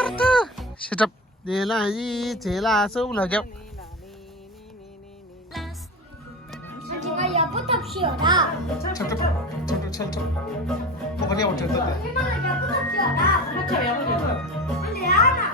따르따르따르따. 시작. 내라이 제라 소울하게. 제가 야부터 피워라. 잠깐. 뭐가 돼 어쩔 때. 이번에 야부터 피워라. 근데 야나.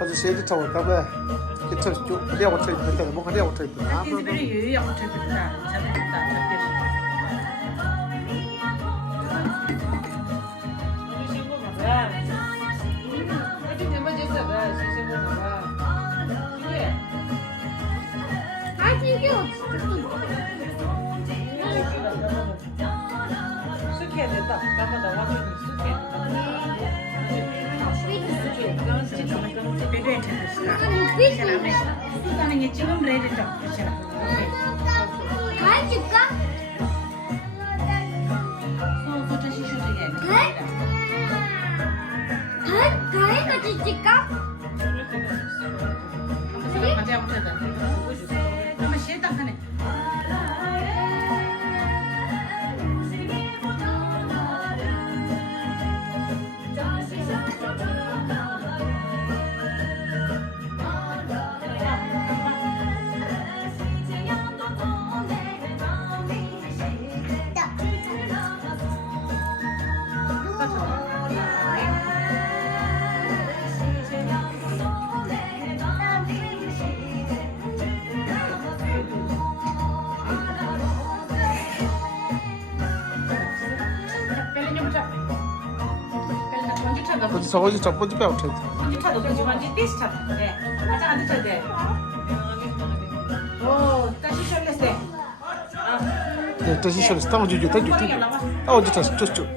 아저씨 애들 타고 올까 봐. 이틀 쭉 내가 어떻게 됐다. 뭔가 내가 어떻게 됐다. 인스베리 유유야 어쩌겠다. 잘했다. 지금 레디 좀 가인 줄까? 가인 같이 찍까? 저거지 첫 번째 배 어떻게 됐다. 네, 다시 시작했어. 딱 어디 딱 어디 딱 어디 다시 쭉.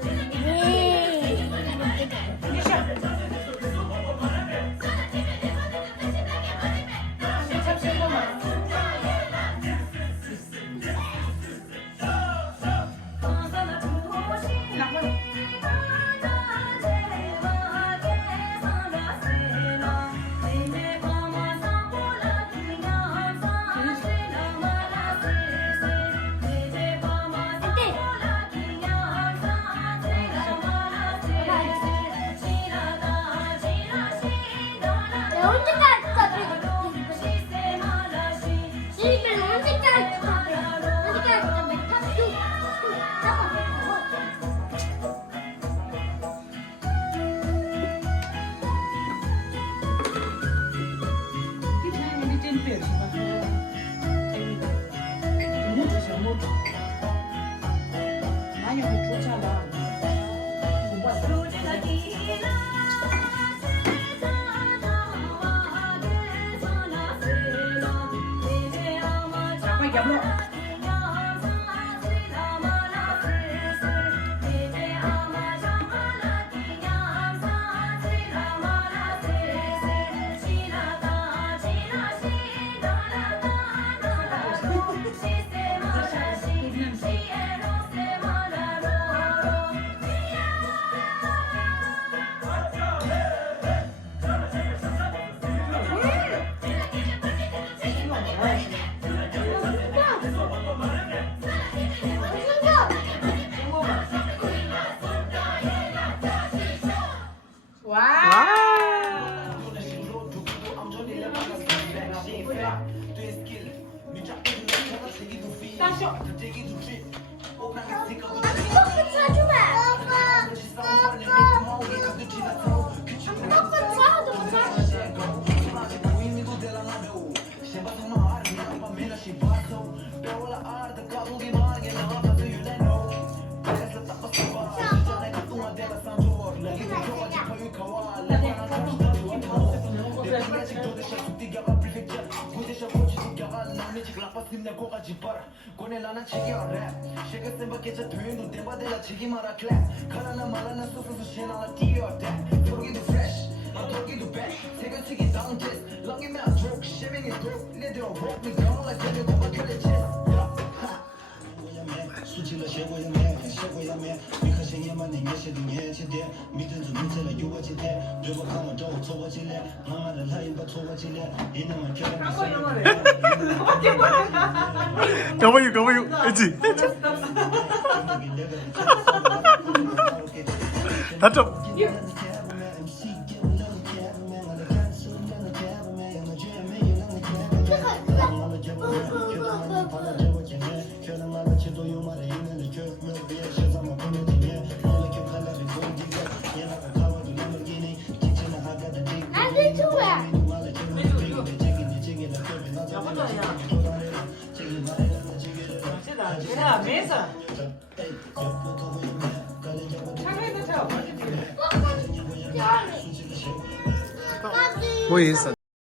lana chigi or rap. Shake a simba get a twin to deba de la chigi mara clap. Kalana malana so shena la tea or that. Talking to fresh, I'm talking to back. Take a chigi down test. Long in my joke, shaving it through. Let them walk me down like they're going to kill it. 수치를 쉐고야매 쉐고야매 미카싱야만 내게시든 예치대 믿은 좀 밑에라 유어지대 누구하면 더 좋아질래 마마를 하인바 좋아질래 이놈을 가봐요 했지 다점 안돼 좋아. 얘들아 매서 뭐 있어?